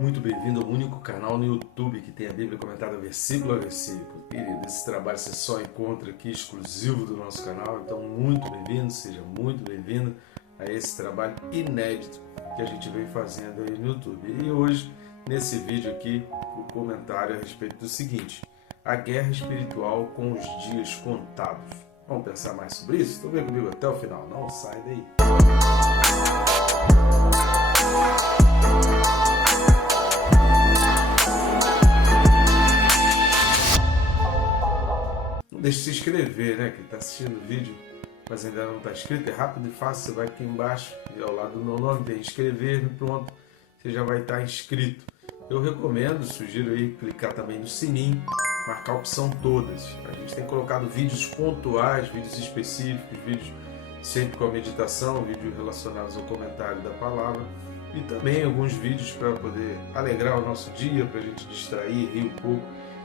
Muito bem-vindo ao único canal no YouTube que tem a Bíblia comentada versículo a versículo. Querido, esse trabalho você só encontra aqui, exclusivo do nosso canal. Então, muito bem-vindo, seja muito bem-vindo a esse trabalho inédito que a gente vem fazendo aí no YouTube. E hoje, nesse vídeo aqui, o comentário a respeito do seguinte: a guerra espiritual com os dias contados. Vamos pensar mais sobre isso? Então vem comigo até o final, não sai daí. Não deixe de se inscrever, né? Quem está assistindo o vídeo, mas ainda não está inscrito, é rápido e fácil. Você vai aqui embaixo, ao lado do meu nome, tem inscrever-me, pronto. Você já vai estar inscrito. Eu recomendo, sugiro aí clicar também no sininho, marcar a opção todas. A gente tem colocado vídeos pontuais, vídeos específicos, vídeos sempre com a meditação, vídeos relacionados ao comentário da palavra e também alguns vídeos para poder alegrar o nosso dia, para a gente distrair, rir um pouco,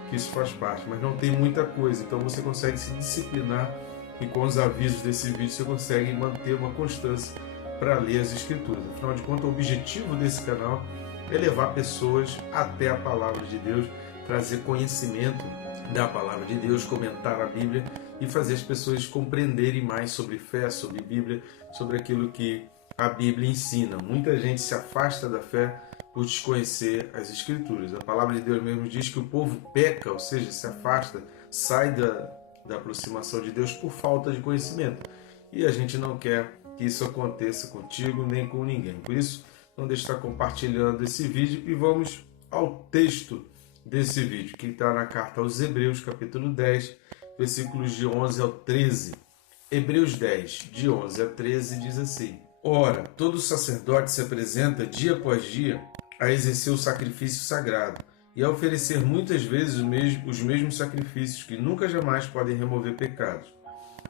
que isso faz parte, mas não tem muita coisa, então você consegue se disciplinar e com os avisos desse vídeo você consegue manter uma constância para ler as Escrituras. Afinal de contas, o objetivo desse canal é levar pessoas até a Palavra de Deus, trazer conhecimento da Palavra de Deus, comentar a Bíblia e fazer as pessoas compreenderem mais sobre fé, sobre Bíblia, sobre aquilo que a Bíblia ensina. Muita gente se afasta da fé por desconhecer as Escrituras. A Palavra de Deus mesmo diz que o povo peca, ou seja, se afasta, sai da aproximação de Deus por falta de conhecimento. E a gente não quer que isso aconteça contigo nem com ninguém. Por isso, não deixe de estar compartilhando esse vídeo e vamos ao texto desse vídeo, que está na carta aos Hebreus, capítulo 10, versículos de 11 ao 13. Hebreus 10, de 11 a 13, diz assim: Ora, todo sacerdote se apresenta dia após dia a exercer o sacrifício sagrado e a oferecer muitas vezes os mesmos sacrifícios que nunca jamais podem remover pecados.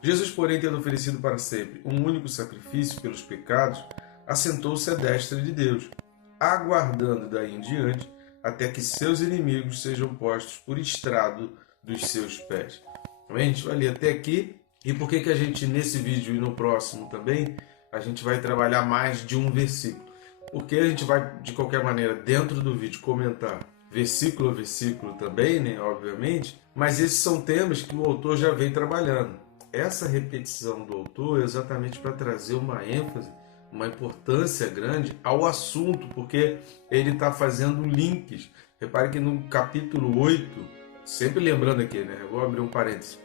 Jesus, porém, tendo oferecido para sempre um único sacrifício pelos pecados, assentou-se à destra de Deus, aguardando daí em diante até que seus inimigos sejam postos por estrado dos seus pés. A gente vai ler até aqui. E por que a gente, nesse vídeo e no próximo também, a gente vai trabalhar mais de um versículo? Porque a gente vai, de qualquer maneira, dentro do vídeo, comentar versículo a versículo também, né, obviamente, mas esses são temas que o autor já vem trabalhando. Essa repetição do autor é exatamente para trazer uma ênfase, uma importância grande ao assunto, porque ele está fazendo links. Repare que no capítulo 8, sempre lembrando aqui, né, eu vou abrir um parênteses,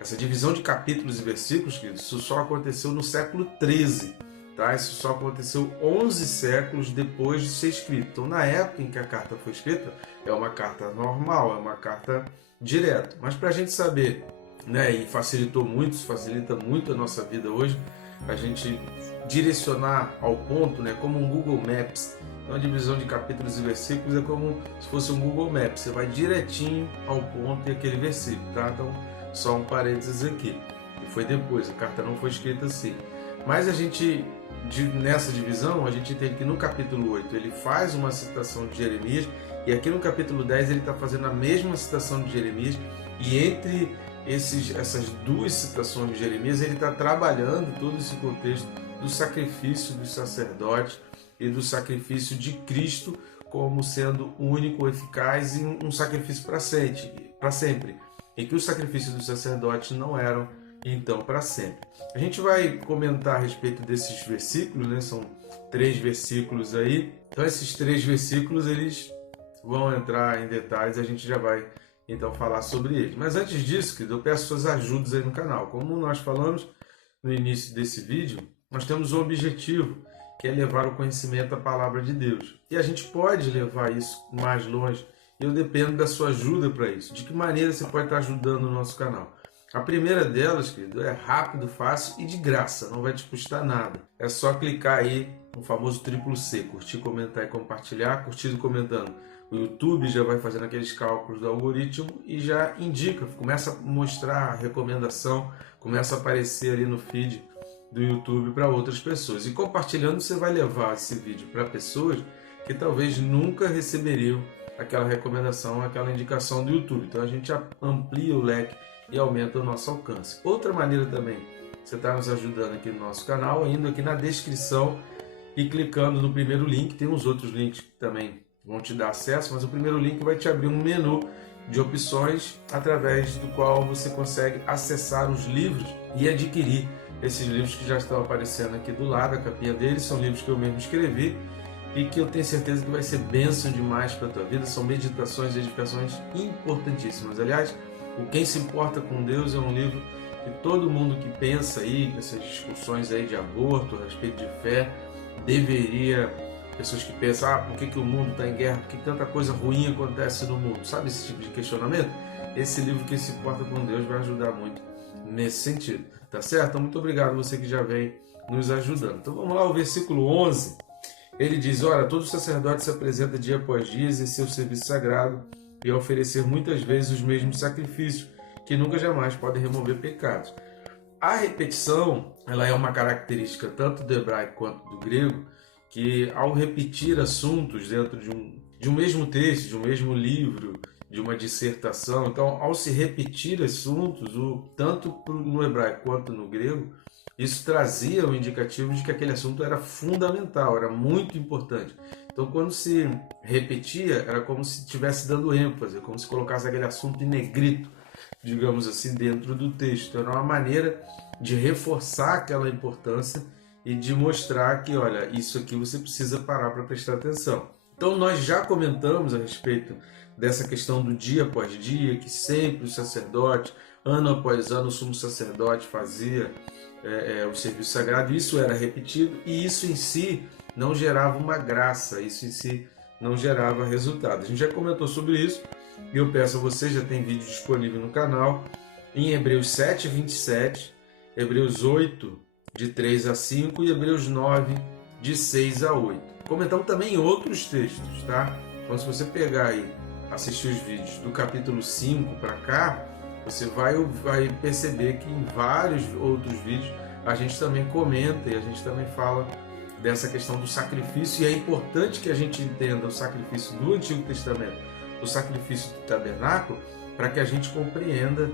essa divisão de capítulos e versículos, isso só aconteceu no século 13, tá? Isso só aconteceu 11 séculos depois de ser escrito. Então, na época em que a carta foi escrita, é uma carta normal, é uma carta direta. Mas para a gente saber, né, e facilita muito a nossa vida hoje, a gente direcionar ao ponto, né, como um Google Maps. Então, a divisão de capítulos e versículos é como se fosse um Google Maps. Você vai direitinho ao ponto e aquele versículo, tá? Então, só um parênteses aqui. E foi depois, a carta não foi escrita assim. Mas a gente, nessa divisão, a gente entende que no capítulo 8 ele faz uma citação de Jeremias, e aqui no capítulo 10 ele está fazendo a mesma citação de Jeremias, e entre essas duas citações de Jeremias ele está trabalhando todo esse contexto do sacrifício dos sacerdotes e do sacrifício de Cristo como sendo único, eficaz e um sacrifício para sempre. E que os sacrifícios dos sacerdotes não eram, então, para sempre. A gente vai comentar a respeito desses versículos, né? São 3 versículos aí. Então, esses 3 versículos, eles vão entrar em detalhes, a gente já vai, então, falar sobre eles. Mas antes disso, querido, eu peço suas ajudas aí no canal. Como nós falamos no início desse vídeo, nós temos um objetivo, que é levar o conhecimento à Palavra de Deus. E a gente pode levar isso mais longe. Eu dependo da sua ajuda para isso. De que maneira você pode estar ajudando o nosso canal? A primeira delas, querido, é rápido, fácil e de graça. Não vai te custar nada. É só clicar aí no famoso triplo C. Curtir, comentar e compartilhar. Curtindo e comentando. O YouTube já vai fazendo aqueles cálculos do algoritmo e já indica. Começa a mostrar a recomendação. Começa a aparecer ali no feed do YouTube para outras pessoas. E compartilhando, você vai levar esse vídeo para pessoas que talvez nunca receberiam aquela recomendação, aquela indicação do YouTube. Então a gente amplia o leque e aumenta o nosso alcance. Outra maneira também, você está nos ajudando aqui no nosso canal, indo aqui na descrição e clicando no primeiro link. Tem uns outros links também vão te dar acesso, mas o primeiro link vai te abrir um menu de opções através do qual você consegue acessar os livros e adquirir esses livros que já estão aparecendo aqui do lado, a capinha deles. São livros que eu mesmo escrevi e que eu tenho certeza que vai ser bênção demais para a tua vida. São meditações e edificações importantíssimas. Aliás, o Quem Se Importa com Deus é um livro que todo mundo que pensa aí, com essas discussões aí de aborto, a respeito de fé, deveria... Pessoas que pensam, por que o mundo está em guerra, por que tanta coisa ruim acontece no mundo, sabe esse tipo de questionamento? Esse livro Quem Se Importa com Deus vai ajudar muito nesse sentido, tá certo? Então, muito obrigado você que já vem nos ajudando. Então vamos lá, o versículo 11, ele diz, ora, todo sacerdote se apresenta dia após dia, exercer o serviço sagrado e a oferecer muitas vezes os mesmos sacrifícios, que nunca jamais podem remover pecados. A repetição, ela é uma característica tanto do hebraico quanto do grego, que ao repetir assuntos dentro de um mesmo texto, de um mesmo livro, de uma dissertação, então ao se repetir assuntos, tanto no hebraico quanto no grego, isso trazia o indicativo de que aquele assunto era fundamental, era muito importante. Então quando se repetia, era como se estivesse dando ênfase, como se colocasse aquele assunto em negrito, digamos assim, dentro do texto. Então, era uma maneira de reforçar aquela importância e de mostrar que, olha, isso aqui você precisa parar para prestar atenção. Então, nós já comentamos a respeito dessa questão do dia após dia, que sempre o sacerdote, ano após ano, o sumo sacerdote fazia o serviço sagrado, isso era repetido e isso em si não gerava uma graça, isso em si não gerava resultado. A gente já comentou sobre isso e eu peço a você, já tem vídeo disponível no canal, em Hebreus 7, 27, Hebreus 8, de 3 a 5 e Hebreus 9, de 6 a 8. Comentamos também outros textos, tá? Então, se você pegar aí, assistir os vídeos do capítulo 5 para cá, você vai perceber que em vários outros vídeos a gente também comenta e a gente também fala dessa questão do sacrifício, e é importante que a gente entenda o sacrifício do Antigo Testamento, o sacrifício do tabernáculo, para que a gente compreenda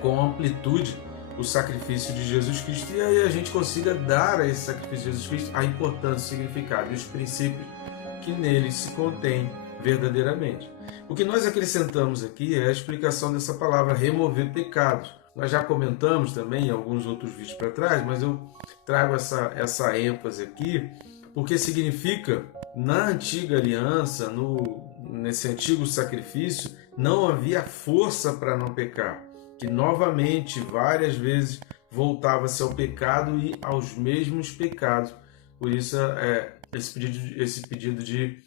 com amplitude o sacrifício de Jesus Cristo, e aí a gente consiga dar a esse sacrifício de Jesus Cristo a importância, o significado e os princípios que nele se contém verdadeiramente. O que nós acrescentamos aqui é a explicação dessa palavra remover pecados. Nós já comentamos também em alguns outros vídeos para trás, mas eu trago essa ênfase aqui porque significa, na antiga aliança, nesse antigo sacrifício, não havia força para não pecar, que novamente, várias vezes, voltava-se ao pecado e aos mesmos pecados. Por isso, esse pedido de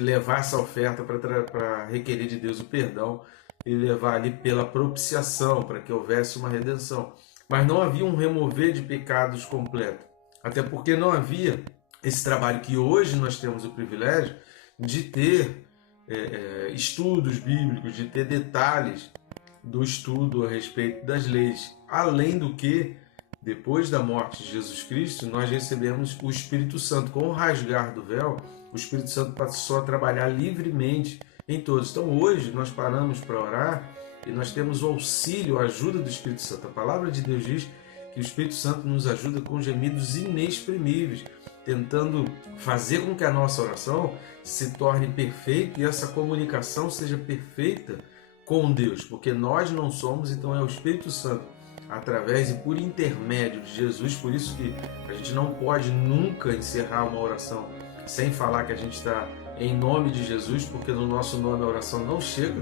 levar essa oferta para requerer de Deus o perdão e levar ali pela propiciação, para que houvesse uma redenção. Mas não havia um remover de pecados completo, até porque não havia esse trabalho que hoje nós temos o privilégio de ter estudos bíblicos, de ter detalhes do estudo a respeito das leis. Além do que, depois da morte de Jesus Cristo, nós recebemos o Espírito Santo. Com o rasgar do véu, o Espírito Santo passou a trabalhar livremente em todos. Então hoje nós paramos para orar e nós temos o auxílio, a ajuda do Espírito Santo. A palavra de Deus diz que o Espírito Santo nos ajuda com gemidos inexprimíveis, tentando fazer com que a nossa oração se torne perfeita e essa comunicação seja perfeita com Deus, porque nós não somos, então é o Espírito Santo, através e por intermédio de Jesus. Por isso que a gente não pode nunca encerrar uma oração sem falar que a gente está em nome de Jesus, porque no nosso nome a oração não chega,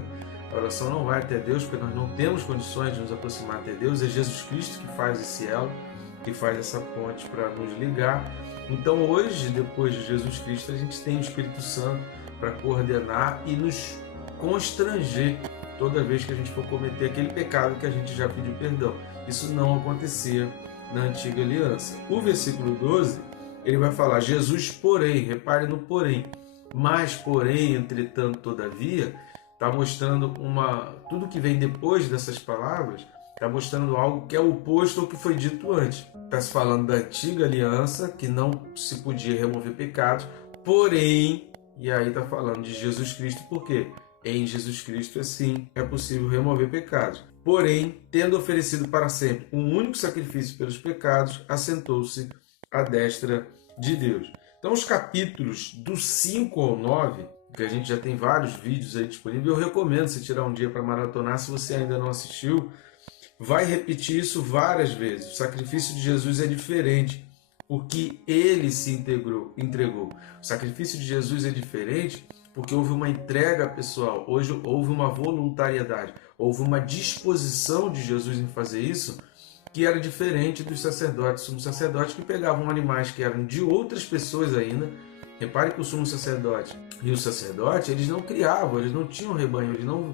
a oração não vai até Deus, porque nós não temos condições de nos aproximar até Deus. É Jesus Cristo que faz esse elo, que faz essa ponte para nos ligar. Então hoje, depois de Jesus Cristo, a gente tem o Espírito Santo para coordenar e nos constranger toda vez que a gente for cometer aquele pecado que a gente já pediu perdão. Isso não acontecia na antiga aliança. O versículo 12, ele vai falar, Jesus, porém, repare no porém, mas porém, entretanto, todavia, está mostrando tudo que vem depois dessas palavras, está mostrando algo que é oposto ao que foi dito antes. Está se falando da antiga aliança, que não se podia remover pecados, porém, e aí está falando de Jesus Cristo, por quê? Em Jesus Cristo, assim, é possível remover pecados. Porém, tendo oferecido para sempre um único sacrifício pelos pecados, assentou-se à destra de Deus. Então, os capítulos do 5 ao 9 que a gente já tem vários vídeos aí disponíveis. Eu recomendo você tirar um dia para maratonar, se você ainda não assistiu. Vai repetir isso várias vezes. O sacrifício de Jesus é diferente, porque ele se entregou. O sacrifício de Jesus é diferente porque houve uma entrega pessoal, hoje houve uma voluntariedade, houve uma disposição de Jesus em fazer isso, que era diferente dos sacerdotes, sumos sacerdotes que pegavam animais que eram de outras pessoas ainda. Repare que o sumo sacerdote e o sacerdote, eles não criavam, eles não tinham rebanho, eles não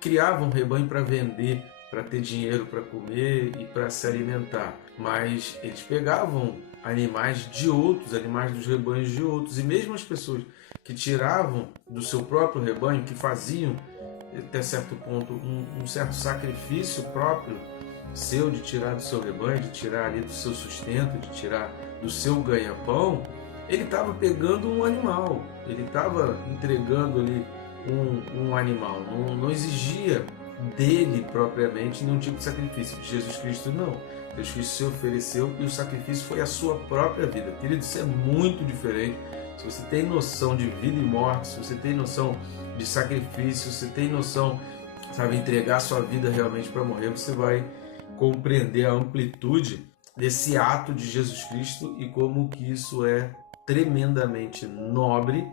criavam rebanho para vender, para ter dinheiro para comer e para se alimentar, mas eles pegavam animais de outros, animais dos rebanhos de outros, e mesmo as pessoas que tiravam do seu próprio rebanho, que faziam até certo ponto um certo sacrifício próprio seu de tirar do seu rebanho, de tirar ali do seu sustento, de tirar do seu ganha-pão, ele estava pegando um animal, ele estava entregando ali um animal, não exigia dele propriamente nenhum tipo de sacrifício. De Jesus Cristo não. Jesus Cristo se ofereceu e o sacrifício foi a sua própria vida. Querido, isso é muito diferente. Se você tem noção de vida e morte, se você tem noção de sacrifício, se você tem noção, sabe, entregar sua vida realmente para morrer, você vai compreender a amplitude desse ato de Jesus Cristo e como que isso é tremendamente nobre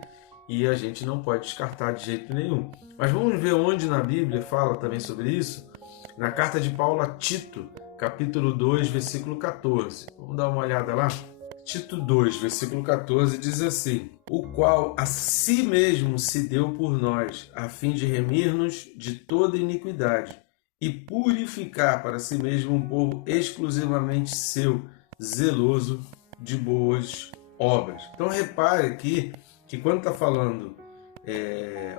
e a gente não pode descartar de jeito nenhum. Mas vamos ver onde na Bíblia fala também sobre isso. Na carta de Paulo a Tito, capítulo 2, versículo 14. Vamos dar uma olhada lá? Tito 2, versículo 14 diz assim: o qual a si mesmo se deu por nós, a fim de remir-nos de toda iniquidade e purificar para si mesmo um povo exclusivamente seu, zeloso de boas obras. Então repare aqui que quando está falando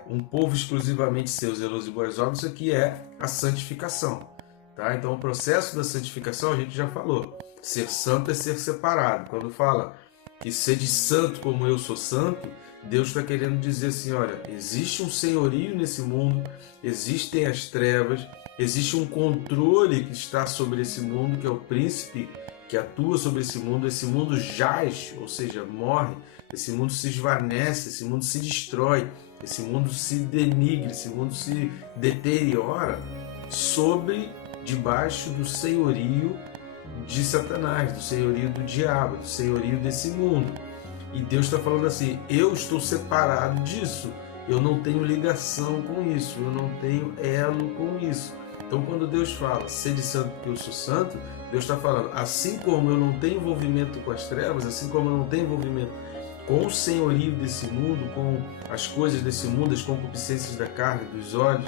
um povo exclusivamente seu, zeloso de boas obras, isso aqui é a santificação. Tá? Então o processo da santificação a gente já falou. Ser santo é ser separado. Quando fala que sede santo como eu sou santo, Deus está querendo dizer assim, olha, existe um senhorio nesse mundo, existem as trevas, existe um controle que está sobre esse mundo, que é o príncipe que atua sobre esse mundo jaz, ou seja, morre, esse mundo se esvanece, esse mundo se destrói, esse mundo se denigre, esse mundo se deteriora debaixo do senhorio de Satanás, do senhorio do diabo, do senhorio desse mundo. E Deus está falando assim, eu estou separado disso, eu não tenho ligação com isso, eu não tenho elo com isso. Então quando Deus fala, sede santo porque eu sou santo, Deus está falando, assim como eu não tenho envolvimento com as trevas, assim como eu não tenho envolvimento com o senhorio desse mundo, com as coisas desse mundo, as concupiscências da carne, dos olhos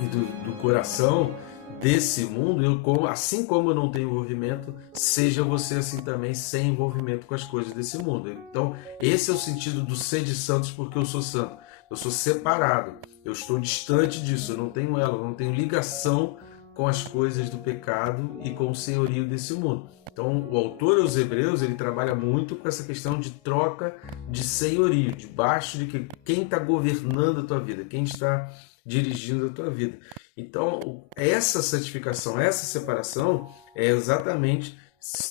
e do coração desse mundo, assim como eu não tenho envolvimento, seja você assim também, sem envolvimento com as coisas desse mundo. Então esse é o sentido do ser de santos porque eu sou santo. Eu sou separado, eu estou distante disso, eu não tenho elo, eu não tenho ligação com as coisas do pecado e com o senhorio desse mundo. Então o autor aos Hebreus, ele trabalha muito com essa questão de troca de senhorio, debaixo de quem está governando a tua vida, quem está dirigindo a tua vida. Então essa santificação, essa separação é exatamente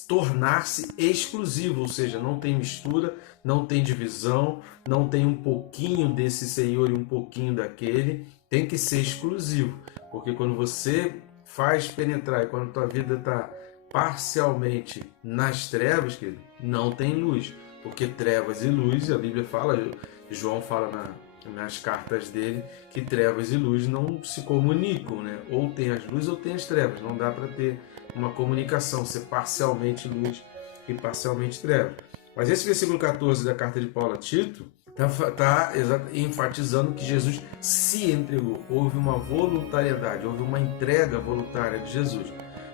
tornar-se exclusivo, ou seja, não tem mistura, não tem divisão, não tem um pouquinho desse Senhor e um pouquinho daquele, tem que ser exclusivo, porque quando você faz penetrar e quando a tua vida está parcialmente nas trevas, querido, não tem luz, porque trevas e luz, a Bíblia fala, João fala nas cartas dele, que trevas e luz não se comunicam, né? Ou tem as luzes ou tem as trevas, não dá para ter uma comunicação, ser parcialmente luz e parcialmente trevas. Mas esse versículo 14 da carta de Paulo a Tito está enfatizando que Jesus se entregou, houve uma voluntariedade, houve uma entrega voluntária de Jesus.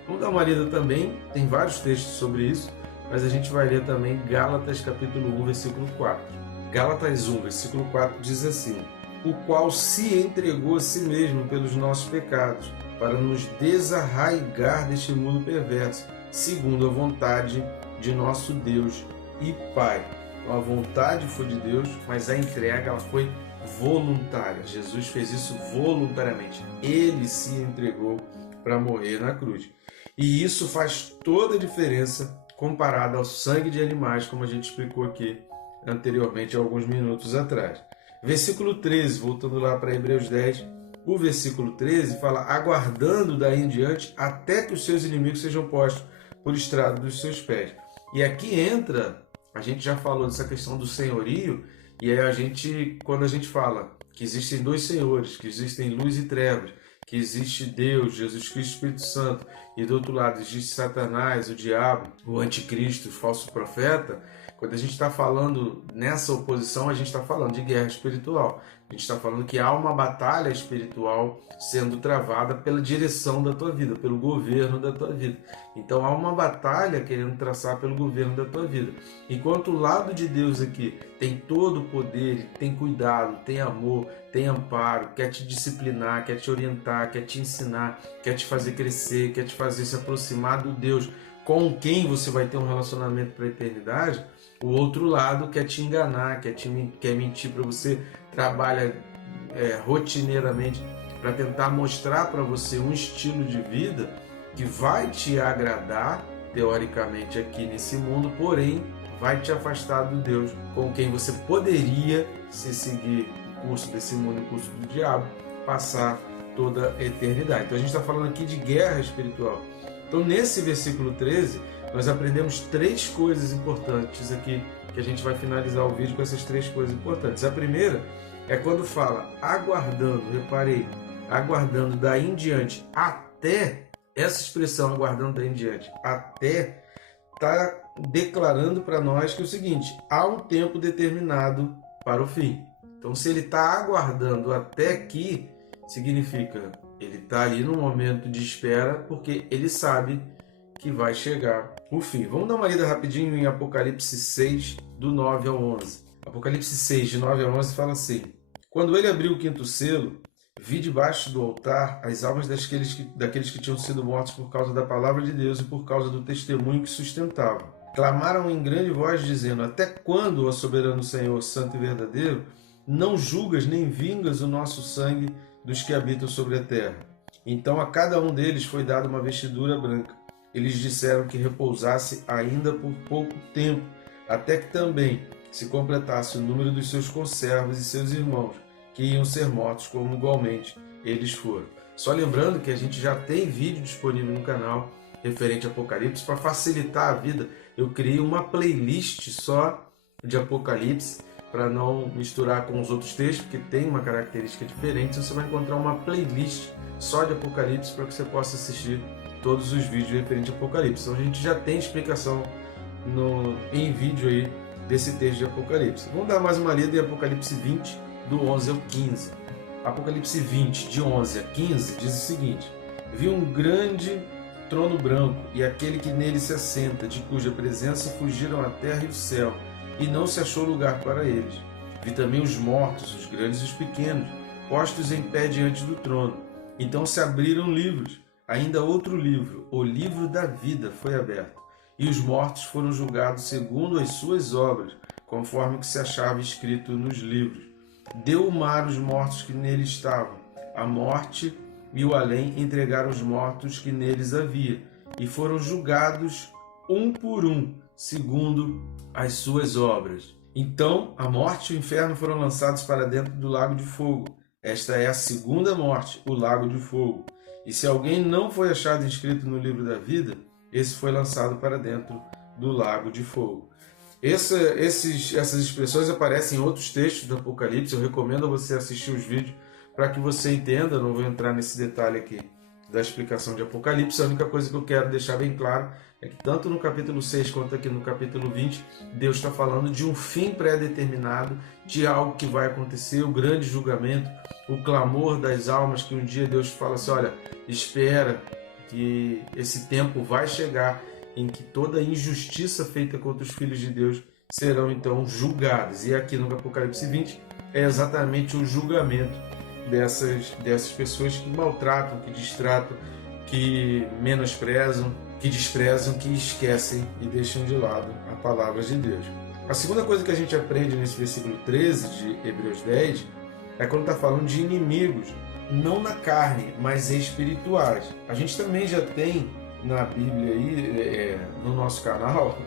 Vamos dar uma lida também, tem vários textos sobre isso, mas a gente vai ler também Gálatas capítulo 1, versículo 4. Gálatas 1, versículo 4 diz assim: o qual se entregou a si mesmo pelos nossos pecados, para nos desarraigar deste mundo perverso, segundo a vontade de nosso Deus e Pai. Então, a vontade foi de Deus, mas a entrega ela foi voluntária. Jesus fez isso voluntariamente. Ele se entregou para morrer na cruz. E isso faz toda a diferença comparado ao sangue de animais, como a gente explicou aqui anteriormente, alguns minutos atrás. Versículo 13, voltando lá para Hebreus 10, o versículo 13 fala: aguardando daí em diante até que os seus inimigos sejam postos por estrado dos seus pés. E aqui entra, a gente já falou dessa questão do senhorio, e aí quando a gente fala que existem dois senhores, que existem luz e trevas, que existe Deus, Jesus Cristo, Espírito Santo, e do outro lado existe Satanás, o diabo, o anticristo, o falso profeta. Quando a gente está falando nessa oposição, a gente está falando de guerra espiritual. A gente está falando que há uma batalha espiritual sendo travada pela direção da tua vida, pelo governo da tua vida. Então há uma batalha querendo traçar pelo governo da tua vida. Enquanto o lado de Deus aqui tem todo o poder, tem cuidado, tem amor, tem amparo, quer te disciplinar, quer te orientar, quer te ensinar, quer te fazer crescer, quer te fazer se aproximar do Deus com quem você vai ter um relacionamento para a eternidade, o outro lado quer te enganar, quer mentir para você, trabalha rotineiramente para tentar mostrar para você um estilo de vida que vai te agradar, teoricamente, aqui nesse mundo, porém vai te afastar do Deus com quem você poderia, se seguir o curso desse mundo e o curso do diabo, passar toda a eternidade. Então a gente está falando aqui de guerra espiritual. Então nesse versículo 13, nós aprendemos três coisas importantes aqui, que a gente vai finalizar o vídeo com essas três coisas importantes. A primeira é quando fala aguardando, reparei, aguardando daí em diante até, essa expressão aguardando daí em diante até, está declarando para nós que é o seguinte: há um tempo determinado para o fim. Então se ele está aguardando até aqui, significa ele está ali no momento de espera, porque ele sabe que vai chegar o fim. Vamos dar uma lida rapidinho em Apocalipse 6, do 9 ao 11. Apocalipse 6, de 9 a 11, fala assim: quando ele abriu o quinto selo, vi debaixo do altar as almas daqueles que tinham sido mortos por causa da palavra de Deus e por causa do testemunho que sustentavam. Clamaram em grande voz, dizendo: até quando, ó soberano Senhor, santo e verdadeiro, não julgas nem vingas o nosso sangue dos que habitam sobre a terra? Então a cada um deles foi dada uma vestidura branca. Eles disseram que repousasse ainda por pouco tempo, até que também se completasse o número dos seus conservos e seus irmãos, que iam ser mortos como igualmente eles foram. Só lembrando que a gente já tem vídeo disponível no canal referente a Apocalipse. Para facilitar a vida, eu criei uma playlist só de Apocalipse, para não misturar com os outros textos, porque tem uma característica diferente. Você vai encontrar uma playlist só de Apocalipse para que você possa assistir todos os vídeos referentes a Apocalipse. Então a gente já tem explicação em vídeo aí desse texto de Apocalipse. Vamos dar mais uma lida em Apocalipse 20, do 11 ao 15. Apocalipse 20, de 11 a 15, diz o seguinte: vi um grande trono branco e aquele que nele se assenta, de cuja presença fugiram a terra e o céu, e não se achou lugar para eles. Vi também os mortos, os grandes e os pequenos, postos em pé diante do trono. Então se abriram livros. Ainda outro livro, o livro da vida, foi aberto. E os mortos foram julgados segundo as suas obras, conforme que se achava escrito nos livros. Deu o mar os mortos que nele estavam. A morte e o além entregaram os mortos que neles havia, e foram julgados um por um, segundo as suas obras. Então a morte e o inferno foram lançados para dentro do lago de fogo. Esta é a segunda morte, o lago de fogo. E se alguém não foi achado inscrito no livro da vida, esse foi lançado para dentro do lago de fogo. Essas expressões aparecem em outros textos do Apocalipse. Eu recomendo a você assistir os vídeos para que você entenda. Não vou entrar nesse detalhe aqui da explicação de Apocalipse. A única coisa que eu quero deixar bem claro é que tanto no capítulo 6 quanto aqui no capítulo 20, Deus está falando de um fim pré-determinado, de algo que vai acontecer, o grande julgamento, o clamor das almas, que um dia Deus fala assim: olha, espera, que esse tempo vai chegar em que toda injustiça feita contra os filhos de Deus serão então julgados. E aqui no Apocalipse 20 é exatamente o julgamento dessas pessoas que maltratam, que distratam, que menosprezam, que desprezam, que esquecem e deixam de lado a palavra de Deus. A segunda coisa que a gente aprende nesse versículo 13 de Hebreus 10 é quando está falando de inimigos, não na carne, mas espirituais. A gente também já tem na Bíblia aí, no nosso canal,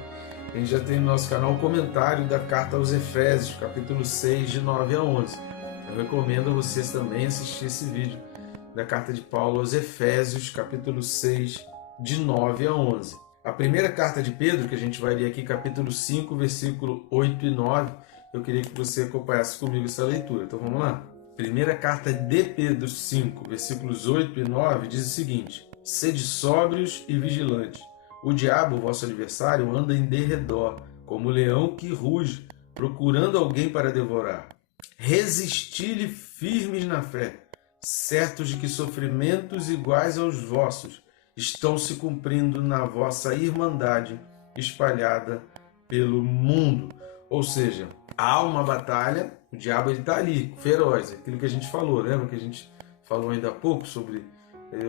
a gente já tem no nosso canal um comentário da carta aos Efésios, capítulo 6, de 9 a 11. Eu recomendo a vocês também assistir esse vídeo da carta de Paulo aos Efésios, capítulo 6, de 9 a 11. A primeira carta de Pedro, que a gente vai ler aqui, capítulo 5, versículo 8 e 9, eu queria que você acompanhasse comigo essa leitura. Então vamos lá? Primeira carta de Pedro 5, versículos 8 e 9, diz o seguinte: Sede sóbrios e vigilantes. O diabo, vosso adversário, anda em derredor, como leão que ruge, procurando alguém para devorar. Resisti-lhe firmes na fé, certos de que sofrimentos iguais aos vossos estão se cumprindo na vossa irmandade espalhada pelo mundo. Ou seja, há uma batalha, o diabo está ali, feroz, aquilo que a gente falou, lembra que a gente falou ainda há pouco sobre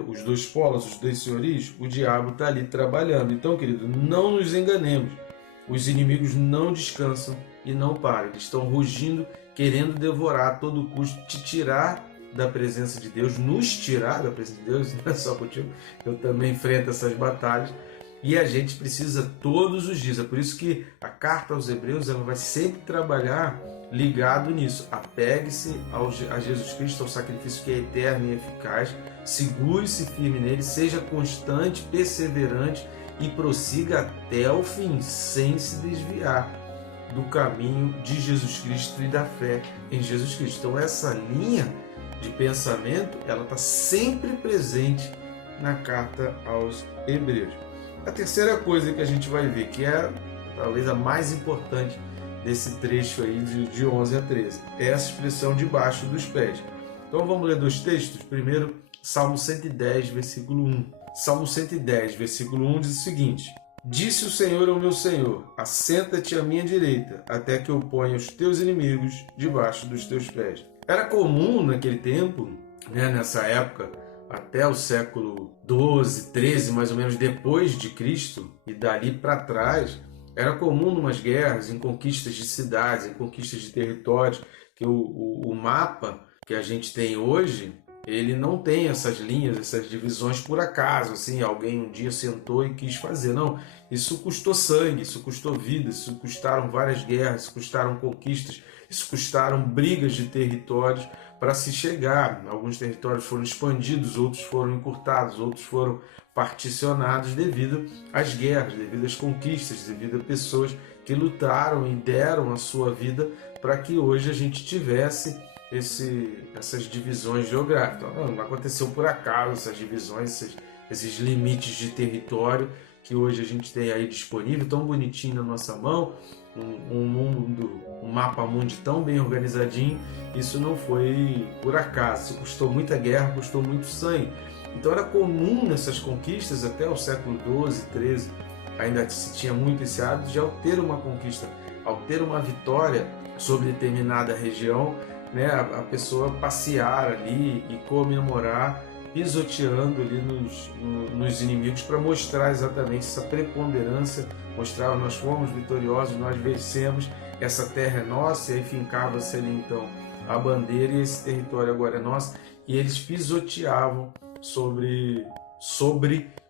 os dois polos, os dois senhorios? O diabo está ali trabalhando. Então, querido, não nos enganemos, os inimigos não descansam e não param, eles estão rugindo, querendo devorar a todo custo, te tirar da presença de Deus, nos tirar da presença de Deus. Não é só contigo, eu também enfrento essas batalhas e a gente precisa todos os dias. É por isso que a carta aos Hebreus ela vai sempre trabalhar ligado nisso. Apegue-se a Jesus Cristo, ao sacrifício que é eterno e eficaz, segure-se firme nele, seja constante, perseverante e prossiga até o fim, sem se desviar do caminho de Jesus Cristo e da fé em Jesus Cristo. Então essa linha de pensamento, ela está sempre presente na carta aos Hebreus. A terceira coisa que a gente vai ver, que é talvez a mais importante desse trecho aí de 11 a 13, é essa expressão debaixo dos pés. Então vamos ler dois textos. Primeiro, Salmo 110, versículo 1. Salmo 110, versículo 1 diz o seguinte: Disse o Senhor ao meu Senhor, assenta-te à minha direita, até que eu ponha os teus inimigos debaixo dos teus pés. Era comum naquele tempo, nessa época, até o século 12, 13, mais ou menos depois de Cristo, e dali para trás, era comum numas guerras, em conquistas de cidades, em conquistas de territórios, que o mapa que a gente tem hoje, ele não tem essas linhas, essas divisões por acaso, assim, alguém um dia sentou e quis fazer. Não, isso custou sangue, isso custou vida, isso custaram várias guerras, isso custaram conquistas, isso custaram brigas de territórios para se chegar. Alguns territórios foram expandidos, outros foram encurtados, outros foram particionados devido às guerras, devido às conquistas, devido a pessoas que lutaram e deram a sua vida para que hoje a gente tivesse essas divisões geográficas. Não aconteceu por acaso essas divisões, esses limites de território que hoje a gente tem aí disponível, tão bonitinho na nossa mão, um mapa mundi tão bem organizadinho. Isso não foi por acaso, isso custou muita guerra, custou muito sangue. Então era comum nessas conquistas, até o século 12, 13, ainda se tinha muito esse hábito de, ao ter uma conquista, ao ter uma vitória sobre determinada região, a pessoa passear ali e comemorar, pisoteando ali nos inimigos, para mostrar exatamente essa preponderância, mostrar nós fomos vitoriosos, nós vencemos, essa terra é nossa. E aí fincava-se ali então a bandeira, e esse território agora é nosso, e eles pisoteavam sobre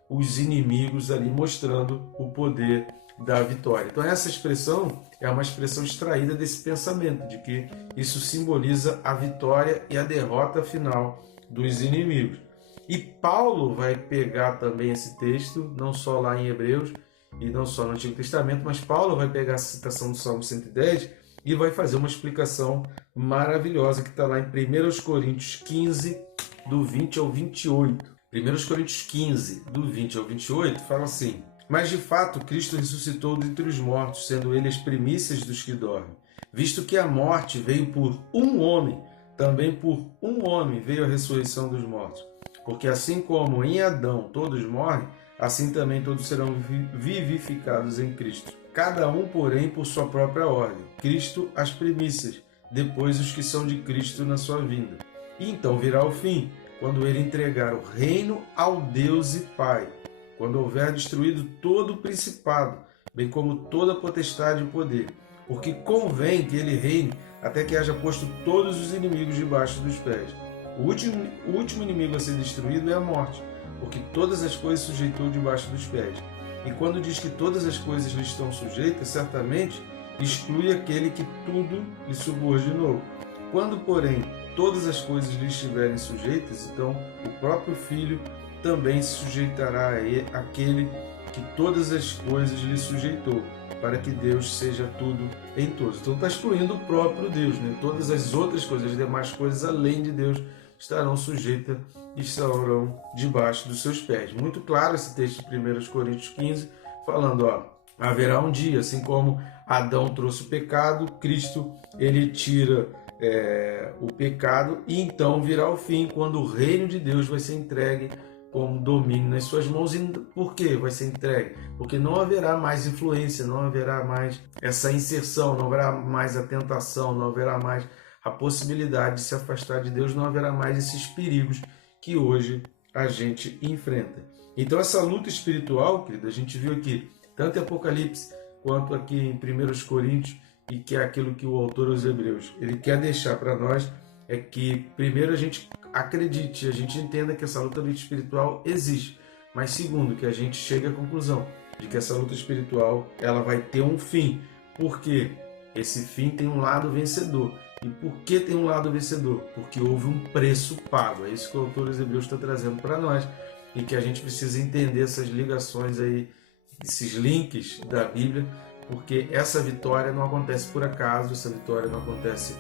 os inimigos ali, mostrando o poder da vitória. Então essa expressão é uma expressão extraída desse pensamento, de que isso simboliza a vitória e a derrota final dos inimigos. E Paulo vai pegar também esse texto, não só lá em Hebreus e não só no Antigo Testamento, mas Paulo vai pegar essa citação do Salmo 110 e vai fazer uma explicação maravilhosa que está lá em 1 Coríntios 15, do 20 ao 28. 1 Coríntios 15, do 20 ao 28, fala assim: Mas de fato Cristo ressuscitou dentre os mortos, sendo ele as primícias dos que dormem. Visto que a morte veio por um homem, também por um homem veio a ressurreição dos mortos. Porque assim como em Adão todos morrem, assim também todos serão vivificados em Cristo. Cada um, porém, por sua própria ordem. Cristo as primícias, depois os que são de Cristo na sua vinda. E então virá o fim, quando ele entregar o reino ao Deus e Pai, quando houver destruído todo o principado, bem como toda a potestade e poder, porque convém que ele reine até que haja posto todos os inimigos debaixo dos pés. O último inimigo a ser destruído é a morte, porque todas as coisas sujeitou debaixo dos pés. E quando diz que todas as coisas lhe estão sujeitas, certamente exclui aquele que tudo lhe subordinou. Quando, porém, todas as coisas lhe estiverem sujeitas, então o próprio Filho também se sujeitará àquele que todas as coisas lhe sujeitou, para que Deus seja tudo em todos. Então está excluindo o próprio Deus, né? Todas as outras coisas, as demais coisas além de Deus, estarão sujeitas e estarão debaixo dos seus pés. Muito claro esse texto de 1 Coríntios 15, falando, haverá um dia, assim como Adão trouxe o pecado, Cristo ele tira o pecado, e então virá o fim, quando o reino de Deus vai ser entregue como domínio nas suas mãos. E por que vai ser entregue? Porque não haverá mais influência, não haverá mais essa inserção, não haverá mais a tentação, não haverá mais a possibilidade de se afastar de Deus, não haverá mais esses perigos que hoje a gente enfrenta. Então essa luta espiritual, querido, a gente viu aqui, tanto em Apocalipse quanto aqui em 1 Coríntios, e que é aquilo que o autor aos Hebreus ele quer deixar para nós, é que primeiro a gente acredite, a gente entenda que essa luta espiritual existe, mas segundo, que a gente chegue à conclusão de que essa luta espiritual ela vai ter um fim, porque esse fim tem um lado vencedor. E por que tem um lado vencedor? Porque houve um preço pago. É isso que o autor aos Hebreus está trazendo para nós, e que a gente precisa entender essas ligações aí, esses links da Bíblia, porque essa vitória não acontece por acaso, essa vitória não acontece,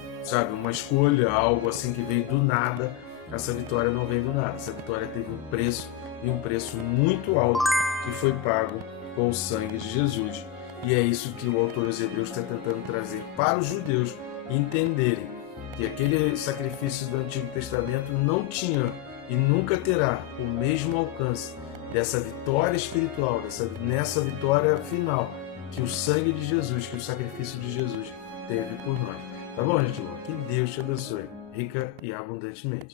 uma escolha, algo assim que veio do nada. Essa vitória não vem do nada, essa vitória teve um preço, e um preço muito alto, que foi pago com o sangue de Jesus. E é isso que o autor aos Hebreus está tentando trazer para os judeus entenderem, que aquele sacrifício do Antigo Testamento não tinha e nunca terá o mesmo alcance dessa vitória espiritual, nessa vitória final, que o sangue de Jesus, que o sacrifício de Jesus teve por nós. Tá bom, gente? Que Deus te abençoe, rica e abundantemente.